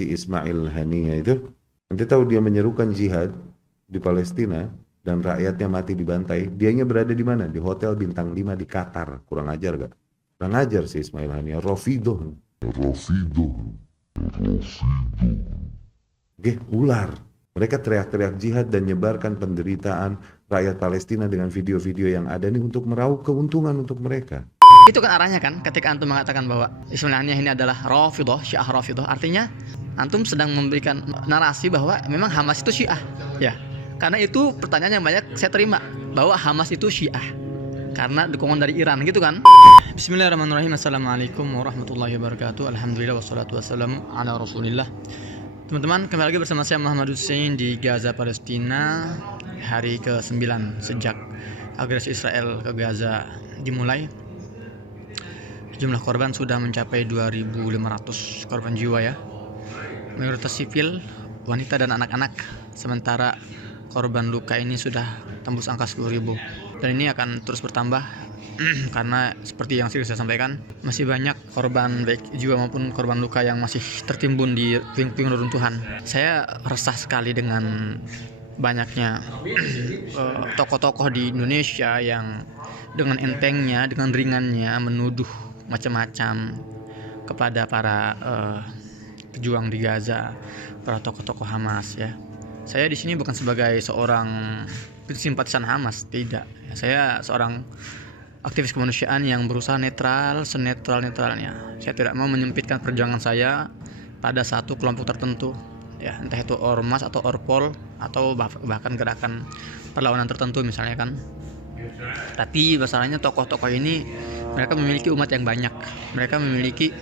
si Ismail Haniyah itu? Nanti tahu dia menyerukan jihad di Palestina dan rakyatnya mati dibantai. Dianya berada di mana? Di hotel bintang 5 di Qatar. Kurang ajar gak? Kurang ajar si Ismail Haniyah. Rofidoh. Oke, ular. Mereka teriak-teriak jihad dan nyebarkan penderitaan rakyat Palestina dengan video-video yang ada nih untuk meraup keuntungan untuk mereka. Itu kan arahnya kan, ketika antum mengatakan bahwa Ismail Haniyah ini adalah Rafidhah, Syiah Rafidhah, artinya antum sedang memberikan narasi bahwa memang Hamas itu Syiah. Ya, karena itu pertanyaan yang banyak saya terima, bahwa Hamas itu Syiah karena dukungan dari Iran gitu kan. Bismillahirrahmanirrahim. Assalamualaikum warahmatullahi wabarakatuh. Alhamdulillah wassalatu wassalamu ala Rasulillah. Teman-teman, kembali lagi bersama saya Muhammad Hussein di Gaza, Palestina. Hari ke-9 sejak agresi Israel ke Gaza dimulai. Jumlah korban sudah mencapai 2.500 korban jiwa ya. Mayoritas sipil, wanita dan anak-anak. Sementara korban luka ini sudah tembus angka 10.000. Dan ini akan terus bertambah karena seperti yang saya sampaikan, masih banyak korban baik jiwa maupun korban luka yang masih tertimbun di puing-puing reruntuhan. Saya resah sekali dengan banyaknya tokoh-tokoh di Indonesia yang dengan entengnya, dengan ringannya menuduh macam-macam kepada para pejuang di Gaza, para tokoh-tokoh Hamas ya. Saya di sini bukan sebagai seorang simpatisan Hamas, tidak. Saya seorang aktivis kemanusiaan yang berusaha netral, senetral-netralnya. Saya tidak mau menyempitkan perjuangan saya pada satu kelompok tertentu, ya, entah itu ormas atau orpol atau bahkan gerakan perlawanan tertentu misalnya kan. Tapi masalahnya tokoh-tokoh ini mereka memiliki umat yang banyak, mereka memiliki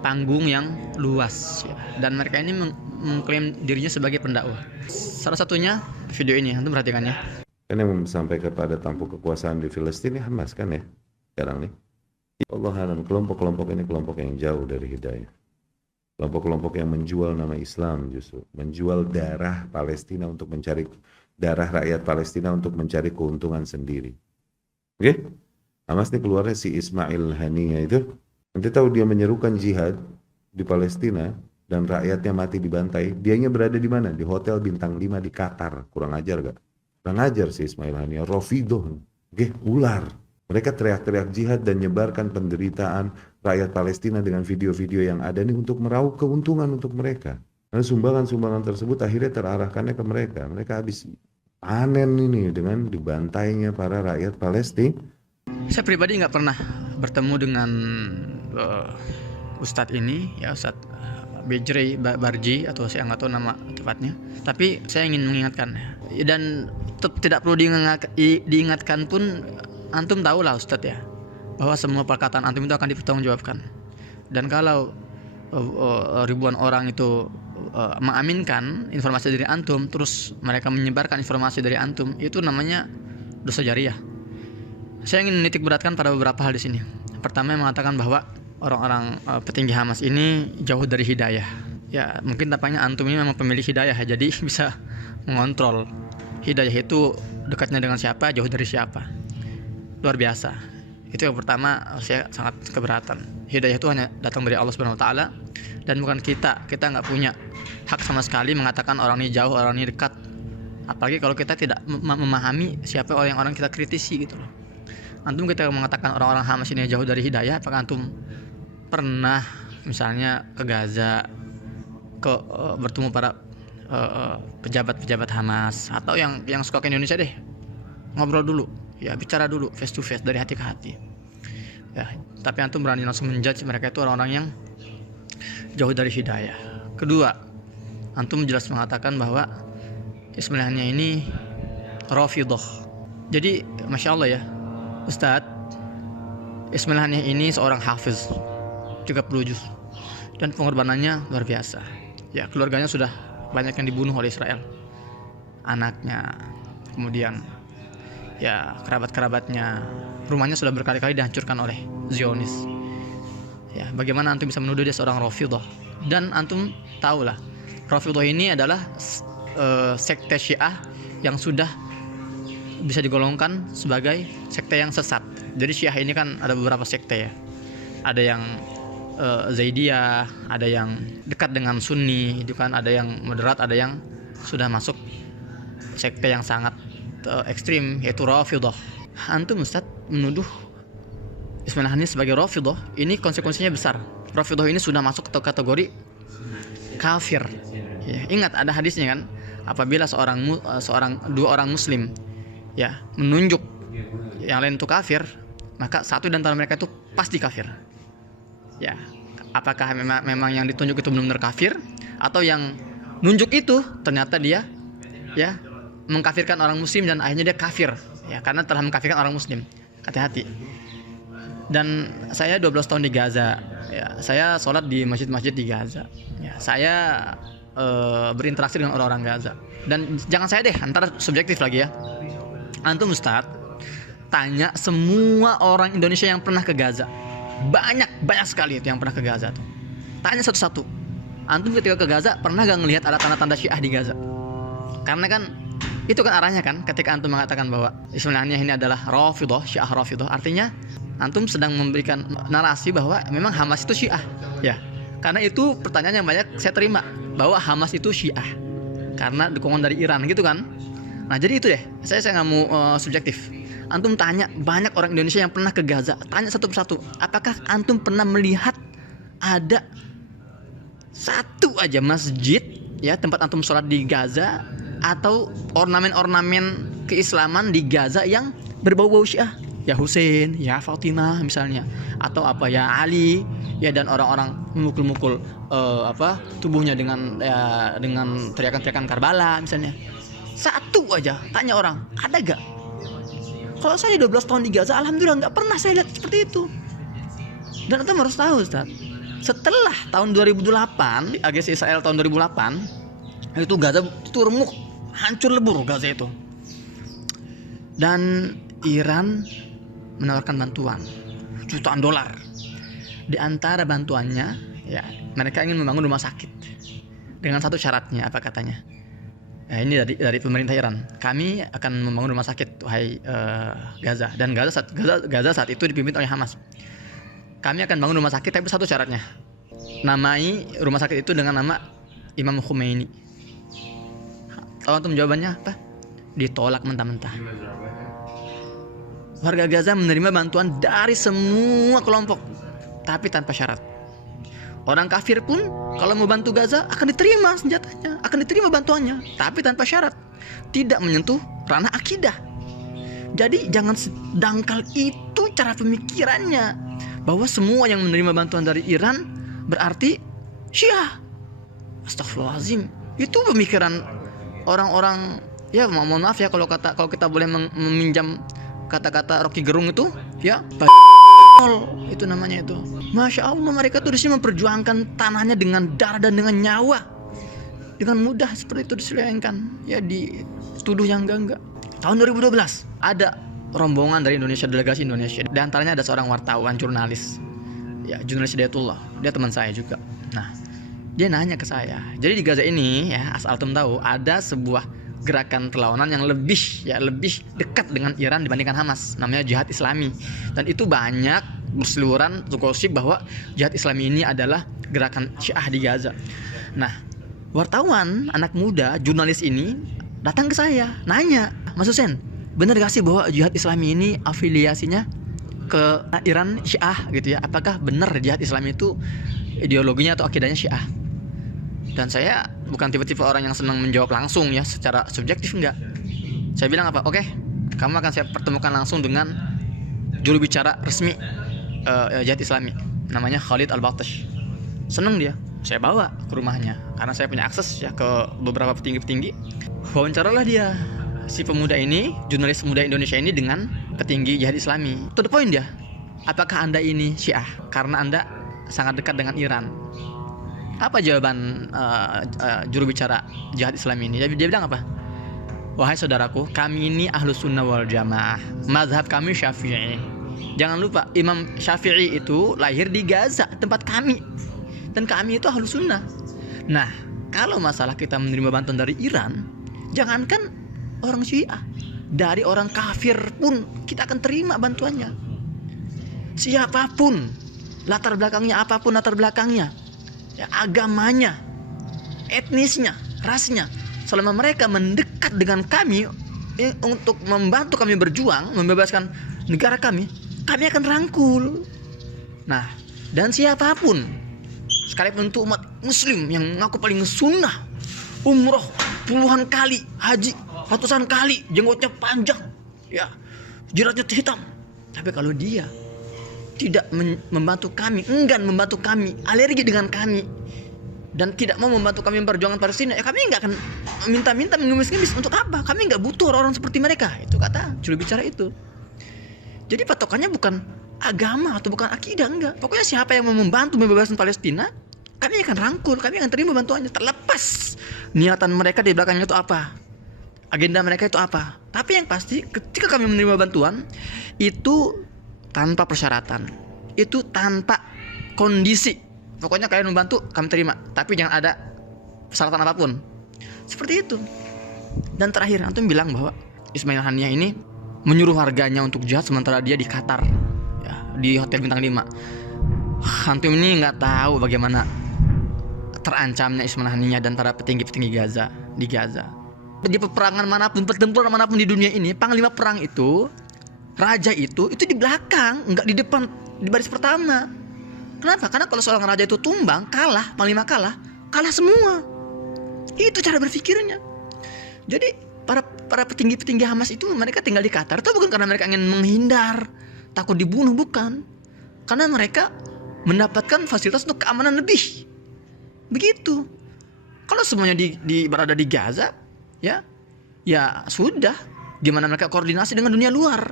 panggung yang luas, ya. Dan mereka ini mengklaim dirinya sebagai pendakwah. Salah satunya video ini, antum perhatikan ya. Kan yang sampai kepada tampuk kekuasaan di Filistin ini Hamas kan ya sekarang nih. Allah alam, kelompok-kelompok ini kelompok yang jauh dari hidayah. Kelompok-kelompok yang menjual nama Islam, justru menjual darah Palestina untuk mencari darah rakyat Palestina untuk mencari keuntungan sendiri. Oke? Hamas ini keluarnya si Ismail Haniyah itu. Nanti tahu dia menyerukan jihad di Palestina dan rakyatnya mati dibantai. Dianya berada di mana? Di hotel bintang 5 di Qatar. Kurang ajar gak? Kurang ajar si Ismail Haniyah. Rofidoh. Oke, ular. Mereka teriak-teriak jihad dan nyebarkan penderitaan rakyat Palestina dengan video-video yang ada nih untuk meraup keuntungan untuk mereka. Karena sumbangan-sumbangan tersebut akhirnya terarahkannya ke mereka. Mereka habis panen ini dengan dibantainya para rakyat Palestina. Saya pribadi nggak pernah bertemu dengan Ustadz ini, ya, Ustadz Bejrey Barji, atau saya nggak tahu nama tepatnya. Tapi saya ingin mengingatkan, dan tidak perlu diingatkan pun, antum tahu lah Ustadz ya, bahwa semua perkataan antum itu akan dipertanggungjawabkan. Dan kalau ribuan orang itu mengaminkan informasi dari antum, terus mereka menyebarkan informasi dari antum, itu namanya dosa jariah. Saya ingin menitik beratkan pada beberapa hal di sini. Pertama, yang mengatakan bahwa orang-orang petinggi Hamas ini jauh dari hidayah. Ya, mungkin tampaknya antum ini memang pemilik hidayah ya, jadi bisa mengontrol hidayah itu dekatnya dengan siapa, jauh dari siapa. Luar biasa. Itu yang pertama, saya sangat keberatan. Hidayah itu hanya datang dari Allah Subhanahu wa taala dan bukan kita. Kita nggak punya hak sama sekali mengatakan orang ini jauh, orang ini dekat. Apalagi kalau kita tidak memahami siapa orang kita kritisi gitu loh. Antum ketika mengatakan orang-orang Hamas ini jauh dari hidayah, apakah antum pernah misalnya ke Gaza, bertemu para pejabat-pejabat Hamas, atau yang suka ke Indonesia deh, ngobrol dulu, ya, bicara dulu face to face dari hati ke hati, ya. Tapi antum berani langsung menjudge mereka itu orang-orang yang jauh dari hidayah. Kedua, antum jelas mengatakan bahwa Ismail Haniyah ini Rafidhah. Jadi masya Allah ya, Ustadz Ismail Haniyah ini seorang hafiz 30 juz dan pengorbanannya luar biasa. Ya, keluarganya sudah banyak yang dibunuh oleh Israel, anaknya, kemudian ya kerabat-kerabatnya, rumahnya sudah berkali-kali dihancurkan oleh Zionis. Ya, bagaimana antum bisa menuduh dia seorang Rafidhah? Dan antum tahulah, Rafidhah ini adalah sekte Syiah yang sudah bisa digolongkan sebagai sekte yang sesat. Jadi Syiah ini kan ada beberapa sekte ya. Ada yang Zaidiyah, ada yang dekat dengan Sunni, itu kan, ada yang moderat, ada yang sudah masuk sekte yang sangat ekstrim, yaitu Rafidhah. Antum Ustaz menuduh Ismail Hanifi sebagai Rafidhah, ini konsekuensinya besar. Rafidhah ini sudah masuk ke kategori kafir. Ya, ingat ada hadisnya kan, apabila dua orang muslim ya menunjuk yang lain itu kafir, maka satu dan antara mereka itu pasti kafir. Ya, apakah memang yang ditunjuk itu benar-benar kafir, atau yang nunjuk itu ternyata dia ya mengkafirkan orang muslim dan akhirnya dia kafir ya karena telah mengkafirkan orang muslim. Hati-hati. Dan saya 12 tahun di Gaza ya, saya sholat di masjid-masjid di Gaza ya, saya berinteraksi dengan orang-orang Gaza. Dan jangan saya deh, antara subjektif lagi ya, antum Ustaz tanya semua orang Indonesia yang pernah ke Gaza, banyak sekali itu yang pernah ke Gaza tuh. Tanya satu-satu, antum ketika ke Gaza pernah gak ngelihat ada tanda-tanda Syiah di Gaza? Karena kan itu kan arahnya kan, ketika antum mengatakan bahwa Ismail ini adalah Rafidhah, Syiah Rafidhah, artinya antum sedang memberikan narasi bahwa memang Hamas itu Syiah ya. Karena itu pertanyaan yang banyak saya terima, bahwa Hamas itu Syiah karena dukungan dari Iran gitu kan. Nah jadi itu deh, saya nggak mau subjektif. Antum tanya banyak orang Indonesia yang pernah ke Gaza, tanya satu persatu, apakah antum pernah melihat ada satu aja masjid ya tempat antum sholat di Gaza, atau ornamen-ornamen keislaman di Gaza yang berbau-bau Syiah? Ya Hussein, ya Fatimah misalnya, atau apa ya Ali ya, dan orang-orang memukul-mukul tubuhnya dengan teriakan-teriakan Karbala misalnya. Satu aja, tanya orang, ada gak? Kalau saya 12 tahun di Gaza, alhamdulillah nggak pernah saya lihat seperti itu. Dan antum harus tahu Ustaz, setelah tahun 2008, agresisi Israel tahun 2008, itu Gaza itu remuk, hancur lebur Gaza itu. Dan Iran menawarkan bantuan jutaan dolar. Di antara bantuannya ya, mereka ingin membangun rumah sakit dengan satu syaratnya, apa katanya? Ya, ini dari pemerintah Iran. Kami akan membangun rumah sakit wahai Gaza, dan Gaza saat itu dipimpin oleh Hamas. Kami akan bangun rumah sakit, tapi satu syaratnya. Namai rumah sakit itu dengan nama Imam Khomeini. Tahu antum jawabannya apa? Ditolak mentah-mentah. Warga Gaza menerima bantuan dari semua kelompok, tapi tanpa syarat. Orang kafir pun kalau mau bantu Gaza akan diterima senjatanya, akan diterima bantuannya, tapi tanpa syarat, tidak menyentuh ranah akidah. Jadi jangan sedangkal itu cara pemikirannya, bahwa semua yang menerima bantuan dari Iran berarti Syiah. Astagfirullahaladzim, itu pemikiran orang-orang ya, mohon maaf ya kalau kita boleh meminjam kata-kata Rocky Gerung itu ya, itu namanya itu. Masya Allah, mereka tuh disini memperjuangkan tanahnya dengan darah dan dengan nyawa. Dengan mudah seperti itu diselewengkan ya, dituduh yang enggak. Tahun 2012 ada rombongan dari Indonesia, delegasi Indonesia. Di antaranya ada seorang wartawan, jurnalis ya, jurnalis Hidayatullah, dia teman saya juga. Nah, dia nanya ke saya, jadi di Gaza ini ya, asal antum tahu, ada sebuah gerakan perlawanan yang lebih dekat dengan Iran dibandingkan Hamas, namanya Jihad Islami. Dan itu banyak berseliweran gosip bahwa Jihad Islami ini adalah gerakan Syiah di Gaza. Nah, wartawan anak muda, jurnalis ini datang ke saya, nanya, Mas Husein, benar gak sih bahwa Jihad Islami ini afiliasinya ke Iran Syiah gitu ya? Apakah benar Jihad Islami itu ideologinya atau akidahnya Syiah? Dan saya bukan tipe-tipe orang yang senang menjawab langsung ya, secara subjektif enggak. Saya bilang apa? Oke, kamu akan saya pertemukan langsung dengan juru bicara resmi Jihad Islami, namanya Khalid Al-Batash. Seneng dia, saya bawa ke rumahnya karena saya punya akses ya ke beberapa petinggi-petinggi. Wawancaralah dia, si pemuda ini, jurnalis muda Indonesia ini, dengan petinggi Jihad Islami. To the point dia, apakah Anda ini Syiah karena Anda sangat dekat dengan Iran? Apa jawaban juru bicara Jihad Islam ini? Dia bilang apa? Wahai saudaraku, kami ini Ahlus Sunnah wal Jamaah, mazhab kami Syafi'i. Jangan lupa, Imam Syafi'i itu lahir di Gaza, tempat kami, dan kami itu Ahlus Sunnah. Nah, kalau masalah kita menerima bantuan dari Iran, jangankan orang Syiah, dari orang kafir pun kita akan terima bantuannya. Siapapun latar belakangnya apapun latar belakangnya, ya, agamanya, etnisnya, rasnya, selama mereka mendekat dengan kami untuk membantu kami berjuang membebaskan negara kami akan rangkul. Nah, dan siapapun, sekalipun itu umat muslim yang ngaku paling sunnah, umroh puluhan kali, haji ratusan kali, jenggotnya panjang, ya, jiratnya hitam, tapi kalau dia tidak membantu kami, enggan membantu kami, alergi dengan kami, dan tidak mau membantu kami memperjuangkan Palestina, ya kami nggak akan minta-minta mengemis-ngemis. Untuk apa? Kami nggak butuh orang seperti mereka. Itu kata juru bicara itu. Jadi patokannya bukan agama atau bukan akidah, enggak. Pokoknya siapa yang mau membantu membebaskan Palestina, kami akan rangkul, kami akan terima bantuannya, terlepas niatan mereka di belakangnya itu apa, agenda mereka itu apa. Tapi yang pasti ketika kami menerima bantuan itu tanpa persyaratan, itu tanpa kondisi. Pokoknya kalian membantu, kami terima, tapi jangan ada persyaratan apapun. Seperti itu. Dan terakhir, antum bilang bahwa Ismail Haniyah ini menyuruh warganya untuk jihad sementara dia di Qatar, ya, di hotel bintang 5. Antum ini nggak tahu bagaimana terancamnya Ismail Haniyah dan para petinggi-petinggi Gaza di Gaza. Di peperangan manapun, pertempuran manapun di dunia ini, panglima perang itu, raja itu di belakang, nggak di depan, di baris pertama. Kenapa? Karena kalau seorang raja itu tumbang, kalah, panglima kalah semua. Itu cara berpikirnya. Jadi para petinggi-petinggi Hamas itu mereka tinggal di Qatar itu bukan karena mereka ingin menghindar, takut dibunuh, bukan. Karena mereka mendapatkan fasilitas untuk keamanan lebih. Begitu. Kalau semuanya berada di Gaza, ya sudah. Gimana mereka koordinasi dengan dunia luar?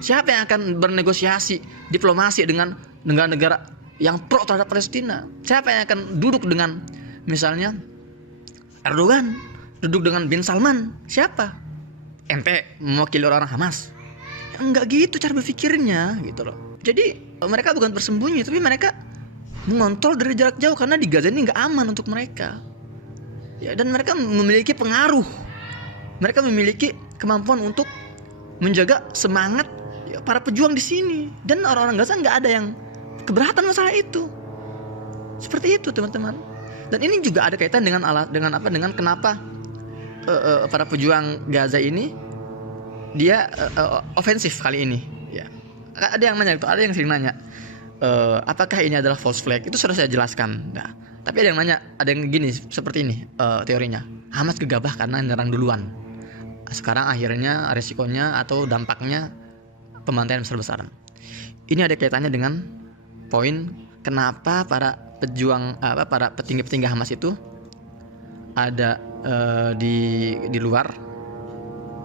Siapa yang akan bernegosiasi diplomasi dengan negara-negara yang pro terhadap Palestina? Siapa yang akan duduk dengan misalnya Erdogan, duduk dengan bin Salman? Siapa? Ente mewakili orang Hamas? Ya, enggak gitu cara berpikirnya, gitu loh. Jadi mereka bukan bersembunyi, tapi mereka mengontrol dari jarak jauh karena di Gaza ini nggak aman untuk mereka. Ya, dan mereka memiliki pengaruh. Mereka memiliki kemampuan untuk menjaga semangat ya, para pejuang di sini. Dan orang-orang Gaza nggak ada yang keberatan masalah itu. Seperti itu, teman-teman. Dan ini juga ada kaitan dengan kenapa para pejuang Gaza ini dia ofensif kali ini. Ya, ada yang nanya, ada yang sering nanya, apakah ini adalah false flag? Itu sudah saya jelaskan. Nah, tapi ada yang nanya, ada yang gini seperti ini teorinya. Hamas gegabah karena nyerang duluan. Sekarang akhirnya resikonya atau dampaknya pembantaian besar-besaran. Ini ada kaitannya dengan poin kenapa para petinggi-petinggi Hamas itu ada di luar.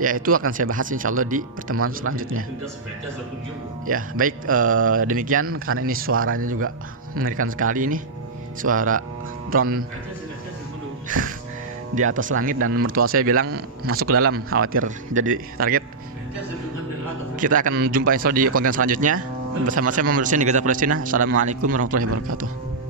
Ya, itu akan saya bahas insyaallah di pertemuan selanjutnya. Ya, baik, demikian karena ini suaranya juga mengerikan sekali ini. Suara drone di atas langit dan mertua saya bilang masuk ke dalam, khawatir jadi target. Kita akan jumpa insyaallah di konten selanjutnya bersama saya Muhammad Hussein di Gaza Palestina. Assalamualaikum warahmatullahi wabarakatuh.